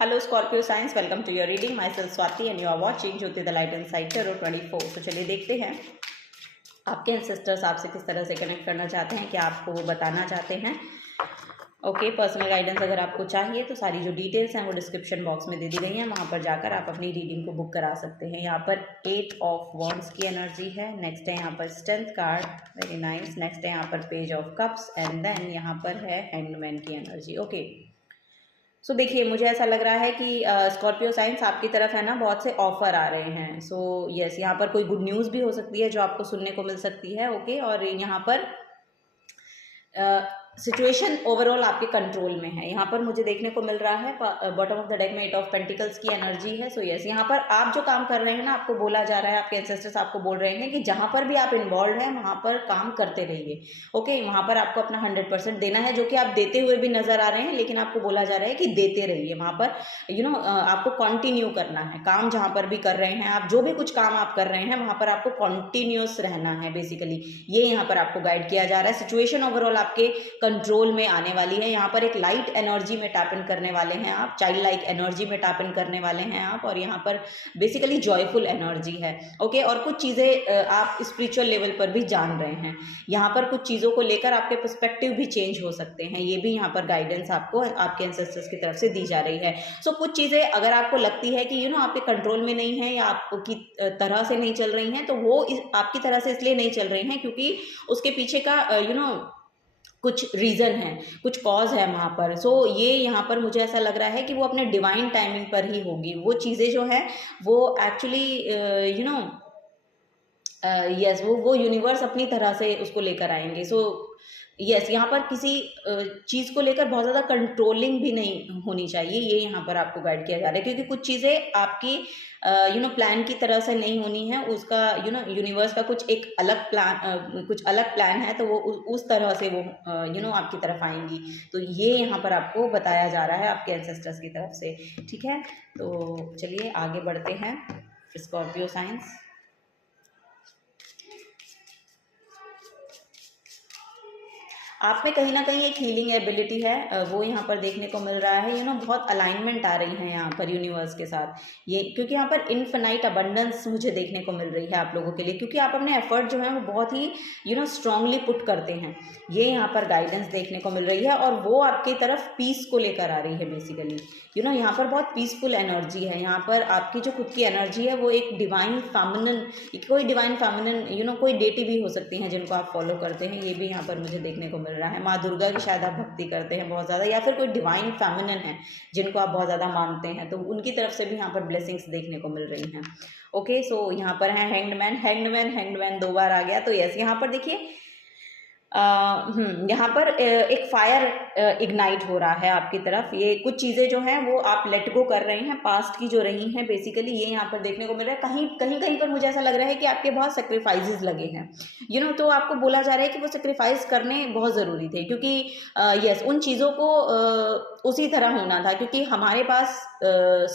Hello Scorpio signs, welcome to your reading. Myself Swati and you are watching Jyoti the Light Inside Tarot 24. तो चलिए देखते हैं आपके ancestors आपसे किस तरह से कनेक्ट करना चाहते हैं, क्या आपको वो बताना चाहते हैं। ओके, पर्सनल गाइडेंस अगर आपको चाहिए तो सारी जो डिटेल्स हैं वो डिस्क्रिप्शन बॉक्स में दे दी गई हैं, वहाँ पर जाकर आप अपनी रीडिंग को बुक करा सकते हैं। यहाँ पर 8 ऑफ वॉन्ड्स की एनर्जी है, नेक्स्ट है यहाँ पर strength card, very nice. Next है यहाँ पर page of cups and then यहाँ पर है हैंगमैन की एनर्जी। ओके, सो देखिए मुझे ऐसा लग रहा है कि स्कॉर्पियो साइंस आपकी तरफ है ना बहुत से ऑफर आ रहे हैं। सो यस, यहाँ पर कोई गुड न्यूज़ भी हो सकती है जो आपको सुनने को मिल सकती है। ओके, और यहाँ पर सिचुएशन ओवरऑल आपके कंट्रोल में है। यहाँ पर मुझे देखने को मिल रहा है बॉटम ऑफ द डेक में 8 ऑफ पेंटिकल्स की एनर्जी है। सो यस, यहाँ पर आप जो काम कर रहे हैं ना, आपको बोला जा रहा है, आपके एंसेस्टर्स आपको बोल रहे हैं कि जहाँ पर भी आप इन्वॉल्व हैं वहाँ पर काम करते रहिए। ओके, वहाँ पर आपको अपना 100% देना है, जो कि आप देते हुए भी नजर आ रहे हैं, लेकिन आपको बोला जा रहा है कि देते रहिए। वहाँ पर आपको कंटिन्यू करना है काम, जहाँ पर भी कर रहे हैं आप, जो भी कुछ काम आप कर रहे हैं वहाँ पर आपको कंटिन्यूस रहना है। बेसिकली ये यहाँ पर आपको गाइड किया जा रहा है। सिचुएशन ओवरऑल आपके कंट्रोल में आने वाली है। यहाँ पर एक लाइट एनर्जी में टैप इन करने वाले हैं आप, चाइल्ड लाइक एनर्जी में टैप इन करने वाले हैं आप, और यहाँ पर बेसिकली जॉयफुल एनर्जी है। ओके, और कुछ चीज़ें आप स्पिरिचुअल लेवल पर भी जान रहे हैं। यहाँ पर कुछ चीज़ों को लेकर आपके पर्सपेक्टिव भी चेंज हो सकते हैं, ये भी यहाँ पर गाइडेंस आपको आपके एंसेस्टर्स की तरफ से दी जा रही है। सो कुछ चीज़ें अगर आपको लगती है कि आपके कंट्रोल में नहीं है या आपकी तरह से नहीं चल रही हैं, तो वो आपकी तरह से इसलिए नहीं चल रही हैं क्योंकि उसके पीछे का कुछ रीज़न है, कुछ कॉज है वहाँ पर। सो ये यहाँ पर मुझे ऐसा लग रहा है कि वो अपने डिवाइन टाइमिंग पर ही होगी। वो चीज़ें जो हैं वो एक्चुअली यस, वो यूनिवर्स अपनी तरह से उसको लेकर आएंगे। सो यस, यहाँ पर किसी चीज़ को लेकर बहुत ज़्यादा कंट्रोलिंग भी नहीं होनी चाहिए, ये यहाँ पर आपको गाइड किया जा रहा है, क्योंकि कुछ चीज़ें आपकी प्लान की तरह से नहीं होनी है। उसका यूनिवर्स का कुछ एक अलग प्लान, कुछ अलग प्लान है, तो वो उस तरह से वो आपकी तरफ आएंगी। तो ये यहाँ पर आपको बताया जा रहा है आपके एंसेस्टर्स की तरफ से। ठीक है, तो चलिए आगे बढ़ते हैं। स्कॉर्पियो साइंस, आप में कहीं ना कहीं एक हीलिंग एबिलिटी है, वो यहाँ पर देखने को मिल रहा है। बहुत अलाइनमेंट आ रही है यहाँ पर यूनिवर्स के साथ, ये क्योंकि यहाँ पर इनफिनाइट अबंडेंस मुझे देखने को मिल रही है आप लोगों के लिए, क्योंकि आप अपने एफर्ट जो है वो बहुत ही स्ट्रांगली पुट करते हैं। ये यहाँ पर गाइडेंस देखने को मिल रही है, और वो आपकी तरफ पीस को लेकर आ रही है। बेसिकली यहाँ पर बहुत पीसफुल एनर्जी है। यहाँ पर आपकी जो खुद की एनर्जी है वो एक डिवाइन फेमिनिन, कोई डिवाइन फेमिनिन कोई डेटी भी हो सकती हैं जिनको आप फॉलो करते हैं, ये भी यहाँ पर मुझे देखने को मिल रहा है। माँ दुर्गा की शायद आप भक्ति करते हैं बहुत ज़्यादा, या फिर कोई डिवाइन फेमिनिन है जिनको आप बहुत ज़्यादा मानते हैं, तो उनकी तरफ से भी यहाँ पर ब्लेसिंग्स देखने को मिल रही हैं। ओके, सो यहाँ पर है हैंग्ड मैन 2 बार आ गया। तो यस, यहाँ पर देखिए यहाँ पर एक फायर इग्नाइट हो रहा है आपकी तरफ। ये कुछ चीज़ें जो हैं वो आप लेट गो कर रहे हैं, पास्ट की जो रही हैं, बेसिकली ये यहाँ पर देखने को मिल रहा है। कहीं पर मुझे ऐसा लग रहा है कि आपके बहुत सेक्रीफाइसेस लगे हैं, तो आपको बोला जा रहा है कि वो सेक्रीफाइस करने बहुत ज़रूरी थे, क्योंकि यस, उन चीज़ों को उसी तरह होना था, क्योंकि हमारे पास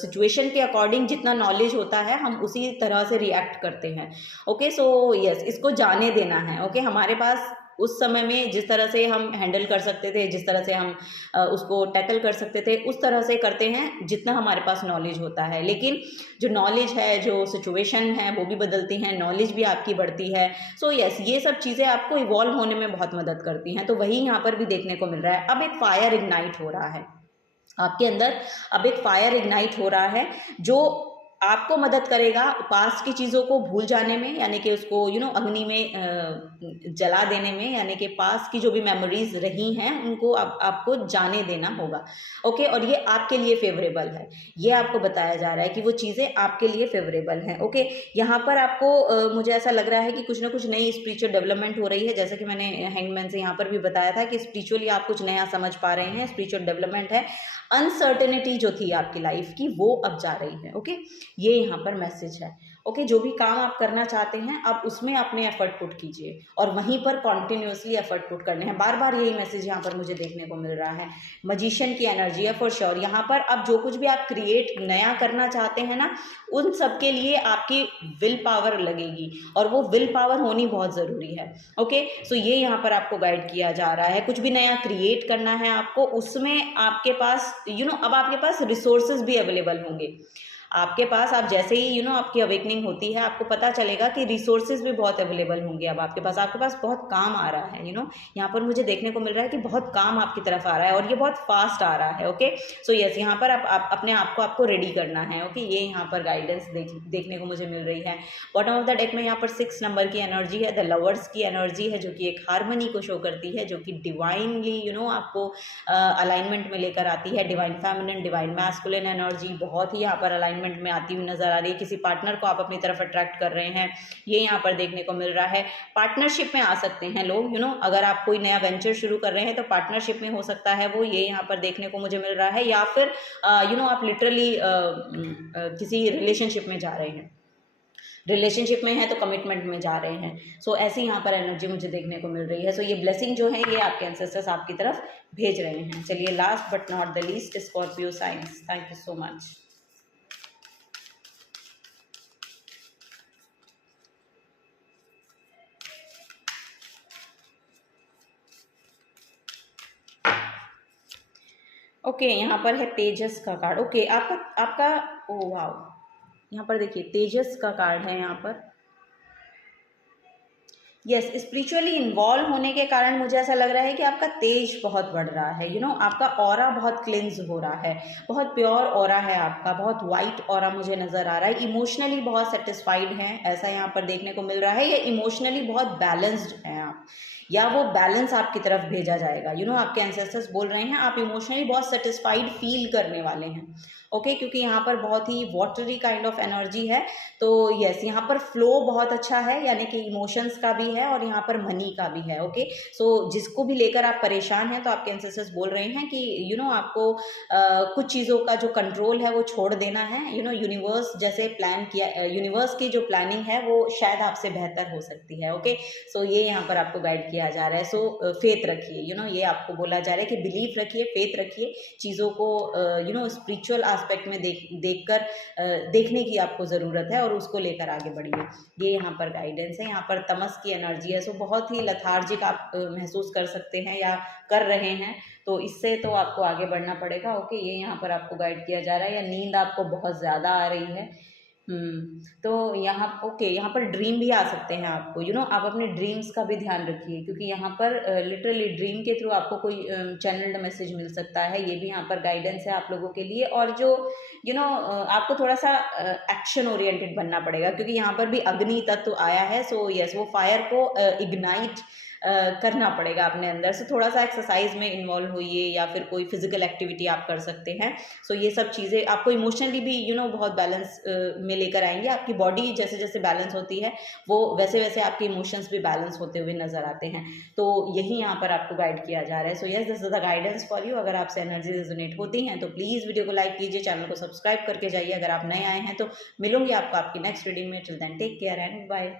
सिचुएशन के अकॉर्डिंग जितना नॉलेज होता है हम उसी तरह से रिएक्ट करते हैं। ओके, सो यस, इसको जाने देना है। ओके, हमारे पास उस समय में जिस तरह से हम हैंडल कर सकते थे, जिस तरह से हम उसको टैकल कर सकते थे, उस तरह से करते हैं जितना हमारे पास नॉलेज होता है। लेकिन जो नॉलेज है, जो सिचुएशन है, वो भी बदलती हैं, नॉलेज भी आपकी बढ़ती है। सो यस, ये सब चीज़ें आपको इवॉल्व होने में बहुत मदद करती हैं। तो वही यहाँ पर भी देखने को मिल रहा है। अब एक फायर इग्नाइट हो रहा है आपके अंदर, अब एक फायर इग्नाइट हो रहा है जो आपको मदद करेगा पास्ट की चीज़ों को भूल जाने में, यानी कि उसको अग्नि में जला देने में, यानी कि पास्ट की जो भी मेमोरीज रही हैं उनको आपको जाने देना होगा। ओके, और ये आपके लिए फेवरेबल है, ये आपको बताया जा रहा है कि वो चीज़ें आपके लिए फेवरेबल हैं। ओके, यहाँ पर आपको मुझे ऐसा लग रहा है कि कुछ ना कुछ नई स्पिरिचुअल डेवलपमेंट हो रही है। जैसे कि मैंने हैंगमैन से यहाँ पर भी बताया था कि स्पिरिचुअली आप कुछ नया समझ पा रहे हैं, स्पिरिचुअल डेवलपमेंट है। अनसर्टेनिटी जो थी आपकी लाइफ की वो अब जा रही है। ओके, ये यहाँ पर मैसेज है। ओके, जो भी काम आप करना चाहते हैं आप उसमें अपने एफर्ट पुट कीजिए और वहीं पर कॉन्टिन्यूसली एफर्ट पुट करने हैं। बार बार यही मैसेज यहाँ पर मुझे देखने को मिल रहा है। मजिशियन की एनर्जी है फॉर श्योर। यहाँ पर अब जो कुछ भी आप क्रिएट नया करना चाहते हैं ना, उन सब के लिए आपकी विल पावर लगेगी और वो विल पावर होनी बहुत ज़रूरी है। ओके, सो ये यहाँ पर आपको गाइड किया जा रहा है। कुछ भी नया क्रिएट करना है आपको, उसमें आपके पास अब आपके पास रिसोर्सेज भी अवेलेबल होंगे। आपके पास, आप जैसे ही आपकी अवेकनिंग होती है, आपको पता चलेगा कि रिसोर्सेज भी बहुत अवेलेबल होंगे अब आपके पास बहुत काम आ रहा है। यहाँ पर मुझे देखने को मिल रहा है कि बहुत काम आपकी तरफ आ रहा है और ये बहुत फास्ट आ रहा है। ओके, सो यस, यहाँ पर आप अपने आप को आपको रेडी करना है। ओके, ये यहाँ पर गाइडेंस देखने को मुझे मिल रही है। बॉटम ऑफ द डेक में यहाँ पर 6 नंबर की एनर्जी है, द लवर्स की एनर्जी है, जो कि एक हार्मनी को शो करती है, जो कि डिवाइनली आपको अलाइनमेंट में लेकर आती है। Divine feminine, divine masculine energy बहुत ही यहाँ पर अलाइनमेंट में आती हुई नजर आ रही है। किसी पार्टनर को आप अपनी तरफ अट्रैक्ट कर रहे हैं, ये यहाँ पर देखने को मिल रहा है। पार्टनरशिप में आ सकते हैं लोग, अगर आप कोई नया वेंचर शुरू कर रहे हैं तो पार्टनरशिप में हो सकता है वो, ये यहाँ पर देखने को मुझे मिल रहा है। या फिर आप लिटरली किसी रिलेशनशिप में जा रहे हैं, रिलेशनशिप में है तो कमिटमेंट में जा रहे हैं। सो ऐसी यहाँ पर एनर्जी मुझे देखने को मिल रही है। सो ये ब्लेसिंग जो है ये आपके एंसेस्टर्स आपकी तरफ भेज रहे हैं। चलिए, last but not the least, Scorpio science. Thank you so much. Okay, यहाँ पर है तेजस का कार्ड। ओके, आपका ओ वाओ, यहाँ पर देखिए तेजस का कार्ड है यहाँ पर। यस, स्पिरिचुअली इन्वॉल्व होने के कारण मुझे ऐसा लग रहा है कि आपका तेज बहुत बढ़ रहा है। आपका ऑरा बहुत क्लिंज हो रहा है, बहुत प्योर ऑरा है आपका, बहुत वाइट ऑरा मुझे नज़र आ रहा है। इमोशनली बहुत सेटिस्फाइड हैं, ऐसा यहाँ पर देखने को मिल रहा है। या इमोशनली बहुत बैलेंस्ड हैं आप, या वो बैलेंस आपकी तरफ भेजा जाएगा। आपके एंसेस्टर्स बोल रहे हैं आप इमोशनली बहुत सेटिस्फाइड फील करने वाले हैं। ओके, क्योंकि यहाँ पर बहुत ही वाटरी काइंड ऑफ एनर्जी है। तो यस, यहाँ पर फ्लो बहुत अच्छा है, यानी कि इमोशंस का भी है और यहाँ पर मनी का भी है। ओके, सो जिसको भी लेकर आप परेशान हैं तो आपके एंसेस्टर्स बोल रहे हैं कि आपको कुछ चीज़ों का जो कंट्रोल है वो छोड़ देना है। यूनिवर्स जैसे प्लान किया, यूनिवर्स की जो प्लानिंग है वो शायद आपसे बेहतर हो सकती है। ओके, सो ये यहाँ पर आपको गाइड किया जा रहा है। सो फेथ रखिए, ये आपको बोला जा रहा है कि बिलीफ रखिए, फेथ रखिए, चीज़ों को स्पिरिचुअल एस्पेक्ट में देखने की आपको ज़रूरत है और उसको लेकर आगे बढ़िए। ये यहाँ पर गाइडेंस है। यहाँ पर तमस की एनर्जी है। सो बहुत ही लथार्जिक आप महसूस कर सकते हैं या कर रहे हैं, तो इससे तो आपको आगे बढ़ना पड़ेगा। ओके, ये यहाँ पर आपको गाइड किया जा रहा है। या नींद आपको बहुत ज़्यादा आ रही है। तो यहाँ यहाँ पर ड्रीम भी आ सकते हैं आपको। आप अपने ड्रीम्स का भी ध्यान रखिए, क्योंकि यहाँ पर लिटरली ड्रीम के थ्रू आपको कोई चैनल्ड मैसेज मिल सकता है। ये भी यहाँ पर गाइडेंस है आप लोगों के लिए। और जो आपको थोड़ा सा एक्शन ओरिएंटेड बनना पड़ेगा, क्योंकि यहाँ पर भी अग्नि तत्व आया है। सो यस, वो फायर को इग्नाइट करना पड़ेगा अपने अंदर से। थोड़ा सा एक्सरसाइज में इन्वॉल्व होइए या फिर कोई फिजिकल एक्टिविटी आप कर सकते हैं। सो ये सब चीज़ें आपको इमोशनली भी बहुत बैलेंस में लेकर आएंगे। आपकी बॉडी जैसे जैसे बैलेंस होती है वो वैसे वैसे आपके इमोशंस भी बैलेंस होते हुए नजर आते हैं। तो यही यहाँ पर आपको गाइड किया जा रहा है। So yes, this is the guidance for you. अगर आपसे एनर्जी रेजोनेट होती हैं तो प्लीज़ वीडियो को लाइक कीजिए, चैनल को सब्सक्राइब करके जाइए अगर आप नए आए हैं तो। मिलूंगी आपको आपकी नेक्स्ट रीडिंग में। Till then take care and bye.